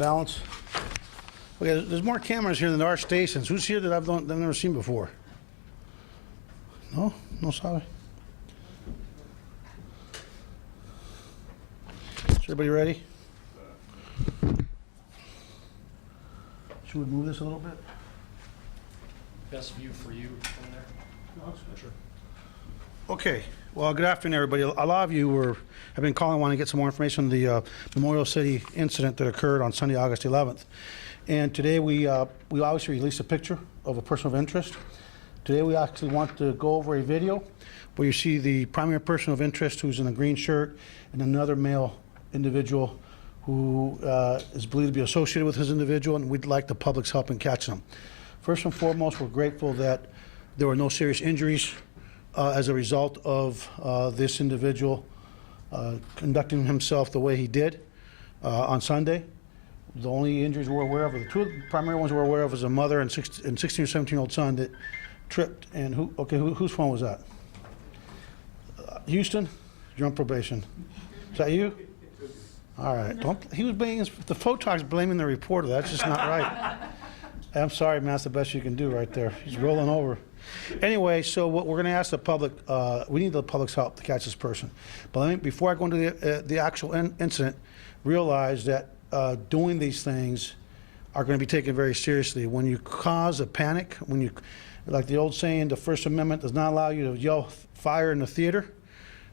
balance. Okay, there's more cameras here than there are stations. Who's here that I've never seen before? No? No, sorry. Is everybody ready? Should we move this a little bit? Best view for you from there? No, that's good. Sure. Okay. Well, good afternoon, everybody. A lot of you have been calling wanting to get some more information on the Memorial City incident that occurred on Sunday, August 11th. And today we obviously released a picture of a person of interest. Today we actually want to go over a video where you see the primary person of interest who's in a green shirt and another male individual who is believed to be associated with his individual, and we'd like the public's help in catching them. First and foremost, we're grateful that there were no serious injuries as a result of this individual conducting himself the way he did on Sunday. The only injuries we're aware of, or the two primary ones we're aware of, is a mother and 16 or 17-year-old son that tripped. And whose phone was that? Houston, you're on probation. Is that you? All right. He was blaming the photog's blaming the reporter. That's just not right. I'm sorry, man. That's the best you can do right there. He's rolling over. Anyway, so what we're going to ask the public, we need the public's help to catch this person. But before I go into the actual incident, realize that doing these things are going to be taken very seriously. When you cause a panic, like the old saying, the First Amendment does not allow you to yell fire in the theater.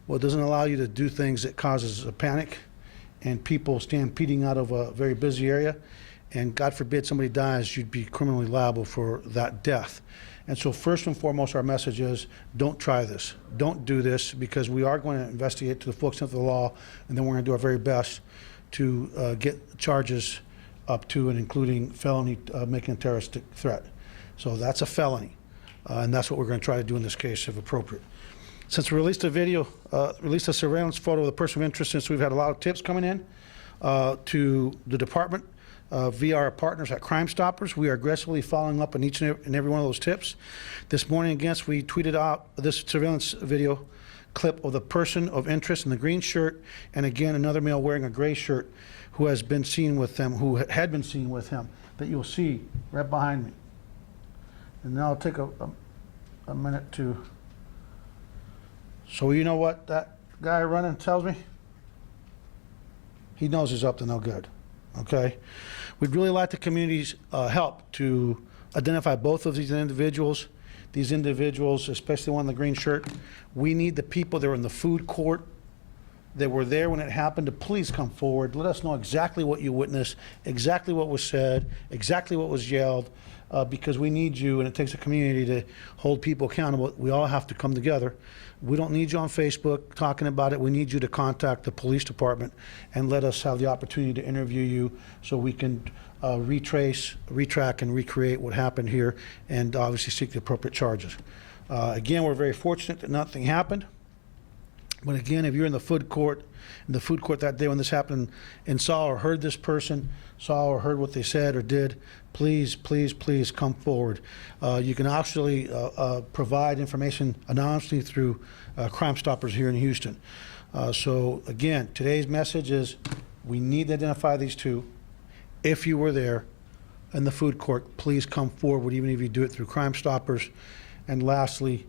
Well, it doesn't allow you to do things that causes a panic and people stampeding out of a very busy area. And God forbid somebody dies, you'd be criminally liable for that death. And so first and foremost, our message is don't try this. Don't do this, because we are going to investigate to the full extent of the law, and then we're going to do our very best to get charges up to and including felony making a terroristic threat. So that's a felony, and that's what we're going to try to do in this case if appropriate. Since we released a video, released a surveillance photo of the person of interest, since we've had a lot of tips coming in to the department via our partners at Crime Stoppers, we are aggressively following up on each and every one of those tips. This morning, again, we tweeted out this surveillance video clip of the person of interest in the green shirt, and again, another male wearing a gray shirt who has been seen with them, who had been seen with him, that you'll see right behind me. And now I'll take a minute to. So you know what that guy running tells me? He knows he's up to no good, okay? We'd really like the community's help to identify both of these individuals. These individuals, especially one in the green shirt, we need the people that were in the food court that were there when it happened to please come forward. Let us know exactly what you witnessed, exactly what was said, exactly what was yelled, because we need you, and it takes a community to hold people accountable. We all have to come together. We don't need you on Facebook talking about it. We need you to contact the police department and let us have the opportunity to interview you so we can retrace, retrack, and recreate what happened here, and obviously seek the appropriate charges. Again, we're very fortunate that nothing happened. But again, if you're in the food court that day when this happened, and saw or heard this person, saw or heard what they said or did, please, please, please come forward. You can actually provide information anonymously through Crime Stoppers here in Houston. So again, today's message is we need to identify these two. If you were there in the food court, please come forward, even if you do it through Crime Stoppers. And lastly,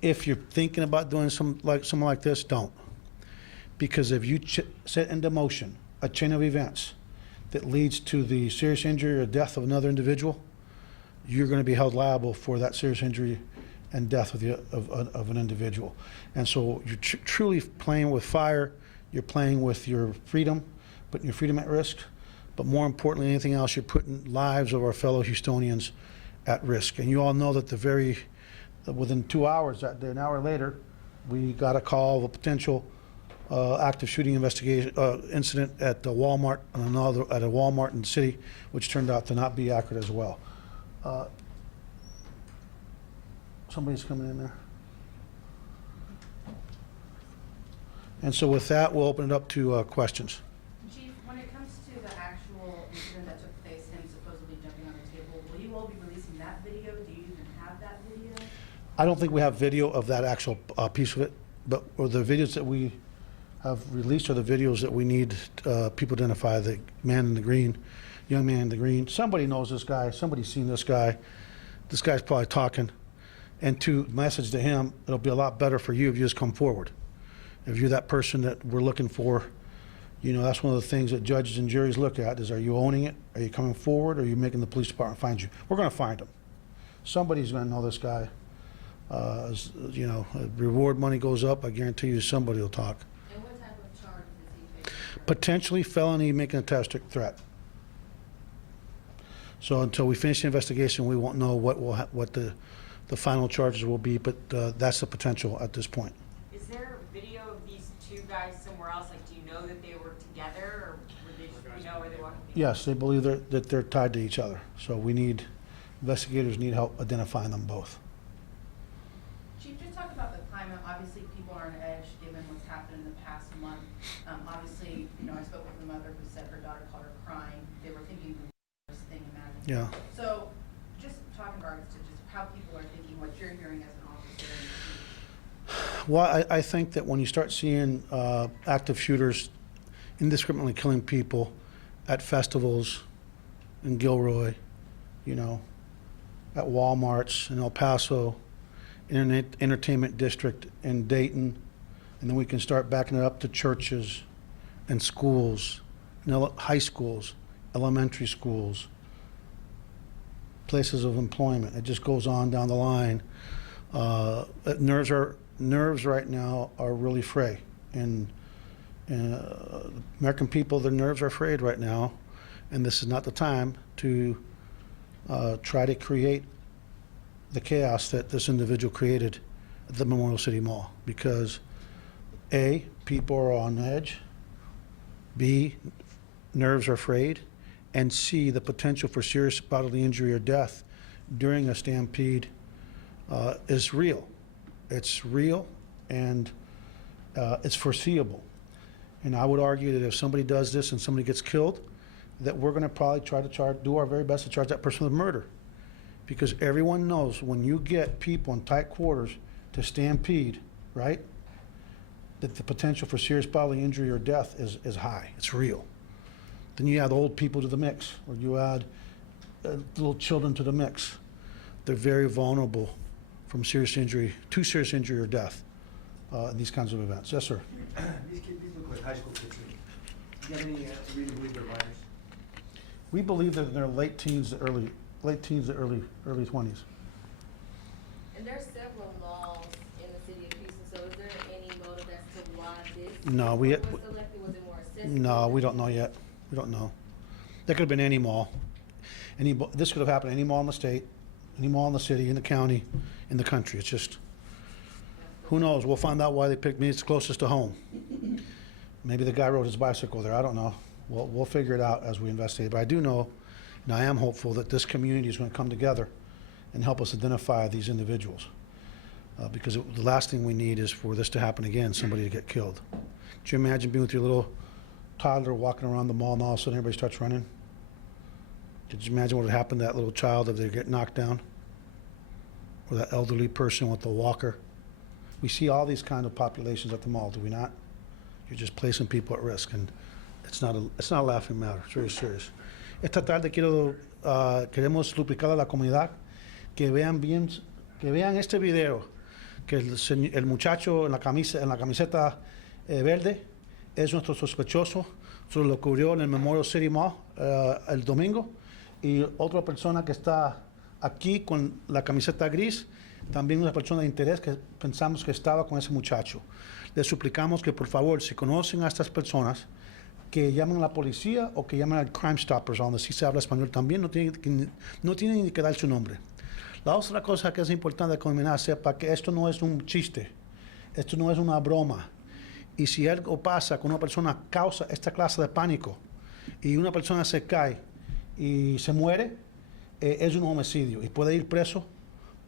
if you're thinking about doing something like this, don't. Because if you set into motion a chain of events that leads to the serious injury or death of another individual, you're going to be held liable for that serious injury and death of an individual. And so you're truly playing with fire, you're playing with your freedom, putting your freedom at risk, but more importantly than anything else, you're putting lives of our fellow Houstonians at risk. And you all know that within 2 hours that day, an hour later, we got a call of a potential active shooting investigation incident at the Walmart, at a Walmart in the city, which turned out to not be accurate as well. Somebody's coming in there. And so with that, we'll open it up to questions. Chief, when it comes to the actual incident that took place, him supposedly jumping on the table, will you all be releasing that video? Do you even have that video? I don't think we have video of that actual piece of it, but the videos that have released are the videos that we need people to identify the man in the green, young man in the green. Somebody knows this guy. Somebody's seen this guy. This guy's probably talking. And to message to him, it'll be a lot better for you if you just come forward. If you're that person that we're looking for, you know, that's one of the things that judges and juries look at is, are you owning it? Are you coming forward? Or are you making the police department find you? We're going to find him. Somebody's going to know this guy. You know, reward money goes up, I guarantee you somebody will talk. And what type of charges is he facing? Potentially felony making a terrorist threat. So until we finish the investigation, we won't know what the final charges will be, but that's the potential at this point. Is there video of these two guys somewhere else? Like, do you know that they were together, or were they just, you know, where they walked? Yes, they believe that they're tied to each other. So investigators need help identifying them both. Chief, just talk about the climate. Obviously, people are on edge given what's happened in the past month. Obviously, you know, I spoke with a mother who said her daughter called her crying. They were thinking the worst thing imaginable. Yeah. So just talk in regards to just how people are thinking, what you're hearing as an officer. Well, I think that when you start seeing active shooters indiscriminately killing people at festivals in Gilroy, you know, at Walmarts in El Paso, in an entertainment district in Dayton, and then we can start backing it up to churches and schools, high schools, elementary schools, places of employment. It just goes on down the line. Nerves right now are really fray, and American people, their nerves are frayed right now, and this is not the time to try to create the chaos that this individual created at the Memorial City Mall, because A, people are on edge, B, nerves are frayed, and C, the potential for serious bodily injury or death during a stampede is real. It's real, and it's foreseeable. And I would argue that if somebody does this and somebody gets killed, that we're going to probably try to do our very best to charge that person with murder. Because everyone knows when you get people in tight quarters to stampede, right, that the potential for serious bodily injury or death is high. It's real. Then you add old people to the mix, or you add little children to the mix. They're very vulnerable from serious injury or death in these kinds of events. Yes, sir. These look like high school kids. Do you have any reason to believe they're minors? We believe that they're late teens to early 20s. And there's several malls in the city of Houston, so is there any motive as to why this? No, was selected? Was it more accessible? No, we don't know yet. We don't know. That could have been any mall. This could have happened any mall in the state, any mall in the city, in the county, in the country. It's just, who knows? We'll find out why they picked me. It's closest to home. Maybe the guy rode his bicycle there. I don't know. We'll figure it out as we investigate. But I do know, and I am hopeful, that this community is going to come together and help us identify these individuals. Because the last thing we need is for this to happen again, somebody to get killed. Could you imagine being with your little toddler walking around the mall and all of a sudden everybody starts running? Could you imagine what would happen to that little child if they get knocked down? Or that elderly person with the walker? We see all these kind of populations at the mall, do we not? You're just placing people at risk, and it's not a laughing matter. It's very serious. Esta tarde queremos suplicar a la comunidad que vean este video, que el muchacho en la camiseta verde es nuestro sospechoso sobre lo que ocurrió en el Memorial City Mall el domingo, y otra persona que está aquí con la camiseta gris, también una persona de interés que pensamos que estaba con ese muchacho. Les suplicamos que por favor, si conocen a estas personas, que llamen a la policía o que llamen al Crime Stoppers, donde sí se habla español también, no tienen ni que dar su nombre. La otra cosa que es importante que la comunidad sepa que esto no es un chiste, esto no es una broma. Y si algo pasa con una persona causa esta clase de pánico y una persona se cae y se muere, es un homicidio y puede ir preso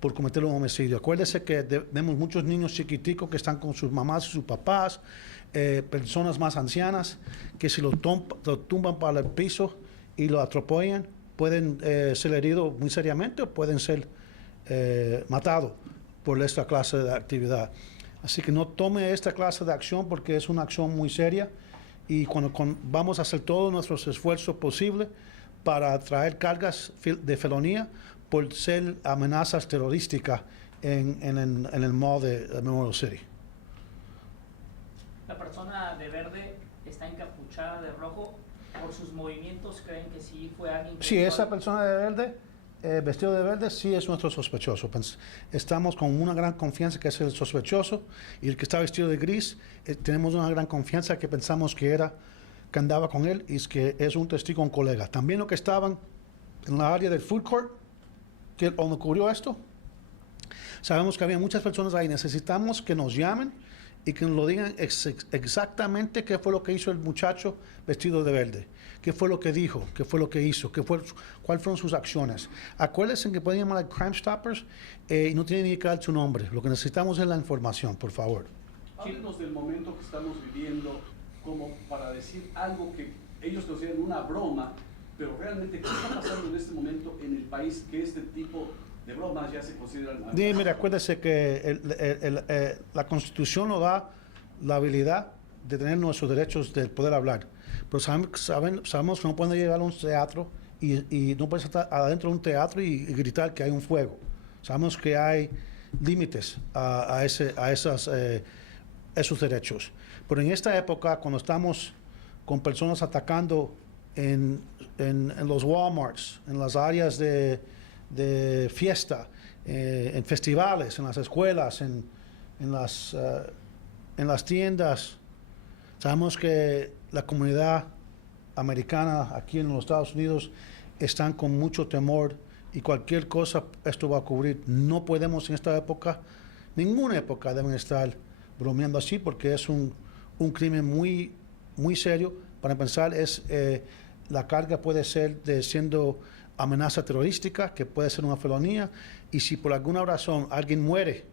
por cometer un homicidio. Acuérdese que vemos muchos niños chiquiticos que están con sus mamás y sus papás, personas más ancianas, que si lo tumban para el piso y lo atropellan, pueden ser heridos muy seriamente o pueden ser matados por esta clase de actividad. Así que no tome esta clase de acción porque es una acción muy seria y vamos a hacer todos nuestros esfuerzos posibles para traer cargas de felonía por ser amenazas terrorísticas en el mall de Memorial City. La persona de verde está encapuchada de rojo. Por sus movimientos, ¿creen que sí fue alguien que... Sí, esa persona de verde, vestido de verde, sí es nuestro sospechoso. Estamos con una gran confianza que es el sospechoso, y el que está vestido de gris, tenemos una gran confianza que pensamos que andaba con él, y es que es un testigo, un colega. También los que estaban en la área del food court, donde ocurrió esto, sabemos que había muchas personas ahí. Necesitamos que nos llamen y que nos lo digan exactamente qué fue lo que hizo el muchacho vestido de verde, qué fue lo que dijo, qué fue lo que hizo, cuáles fueron sus acciones. Acuérdense que pueden llamar a Crime Stoppers y no tienen ni que dar su nombre. Lo que necesitamos es la información, por favor. Háblenos del momento que estamos viviendo como para decir algo que ellos consideran una broma, pero realmente, ¿qué está pasando en este momento en el país que este tipo de bromas ya se consideran? Mire, acuérdese que la Constitución nos da la habilidad de tener nuestros derechos de poder hablar, pero sabemos que no pueden llegar a un teatro y no puedes estar adentro de un teatro y gritar que hay un fuego. Sabemos que hay límites a esos derechos. Pero en esta época, cuando estamos con personas atacando en los Walmarts, en las áreas de fiesta, en festivales, en las escuelas, en las tiendas. Sabemos que la comunidad americana aquí en los Estados Unidos están con mucho temor y cualquier cosa esto va a ocurrir. No podemos en esta época, ninguna época deben estar bromeando así porque es un crimen muy, muy serio. Para empezar, la carga puede ser siendo amenaza terrorística, que puede ser una felonía, y si por alguna razón alguien muere,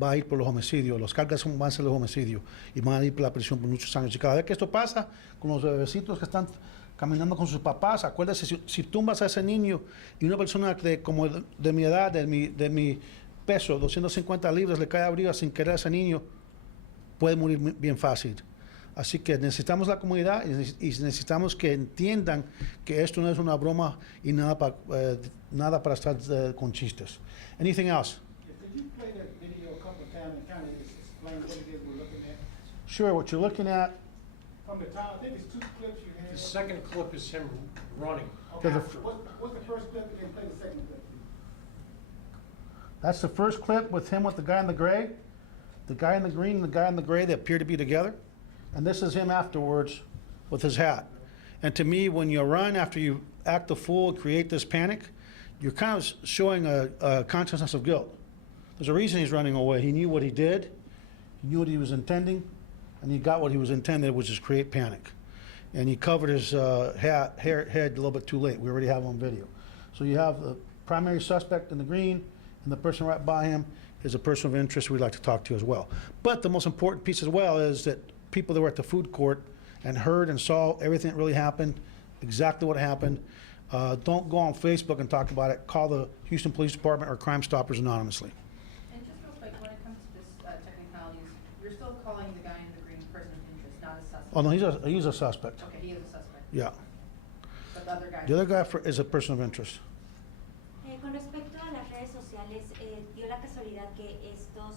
va a ir por los homicidios. Los cargas van a ser los homicidios y van a ir por la prisión por muchos años. Y cada vez que esto pasa con los bebecitos que están caminando con sus papás, acuérdese, si tumbas a ese niño y una persona como de mi edad, de mi peso, 250 libras, le cae arriba sin querer a ese niño, puede morir bien fácil. Así que necesitamos la comunidad y necesitamos que entiendan que esto no es una broma y nada para estar con chistes. Anything else? Could you play that video a couple of times and kind of explain what it is we're looking at? Sure, what you're looking at, From the top, I think it's two clips you have. The second clip is him running. Okay, There's a- what's the first clip and then play the second clip? that's the first clip with him with the guy in the gray, the guy in the green and the guy in the gray, they appear to be together. And this is him afterwards with his hat. And to me, when you run after you act a fool, create this panic, you're kind of showing a consciousness of guilt. There's a reason he's running away. He knew what he did, he knew what he was intending, and he got what he was intended, which is create panic. And he covered his head a little bit too late. We already have him on video. So you have the primary suspect in the green, and the person right by him is a person of interest we'd like to talk to as well. But the most important piece as well is that people that were at the food court and heard and saw everything that really happened, exactly what happened. Don't go on Facebook and talk about it. Call the Houston Police Department or Crime Stoppers anonymously. And just real quick, when it comes to this technicalities, you're still calling the guy in the green person of interest, not a suspect? Oh, no, he's a suspect. Okay, he is a suspect. Yeah. But the other guy? The other guy is a person of interest. Con respecto a las redes sociales, dio la casualidad que esto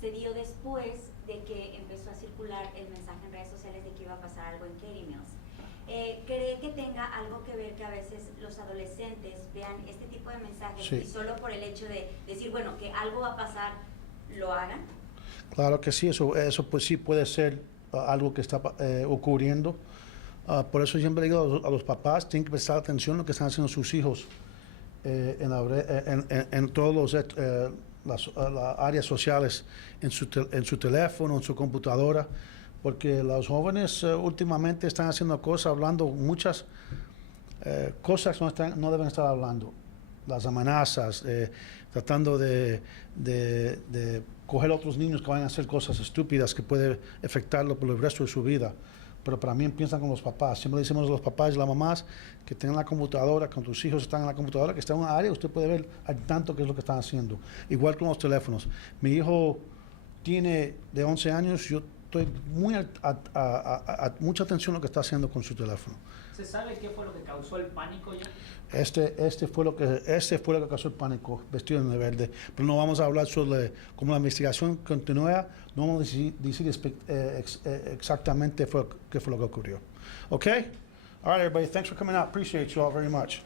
se dio después de que empezó a circular el mensaje en redes sociales de que iba a pasar algo en Katie Mills. ¿Cree que tenga algo que ver que a veces los adolescentes vean este tipo de mensajes Sí. y solo por el hecho de decir, bueno, que algo va a pasar, lo hagan? Claro que sí, eso pues sí puede ser algo que está ocurriendo. Por eso siempre digo a los papás, tienen que prestar atención a lo que están haciendo sus hijos en todas las áreas sociales, en su teléfono, en su computadora, porque los jóvenes últimamente están haciendo cosas, hablando muchas cosas que no deben estar hablando. Las amenazas, tratando de coger a otros niños que vayan a hacer cosas estúpidas que pueden afectarlo por el resto de su vida. Pero para mí empiezan con los papás. Siempre decimos a los papás y las mamás que tengan la computadora, cuando tus hijos están en la computadora, que está en una área, usted puede ver al tanto qué es lo que están haciendo. Igual con los teléfonos. Mi hijo tiene de 11 años, yo estoy muy mucha atención a lo que está haciendo con su teléfono. ¿Se sabe qué fue lo que causó el pánico ya? Este fue lo que causó el pánico, vestido de verde. Pero no vamos a hablar sobre cómo la investigación continúa, no vamos a decir exactamente qué fue lo que ocurrió. Okay? All right, everybody, thanks for coming out. Appreciate you all very much.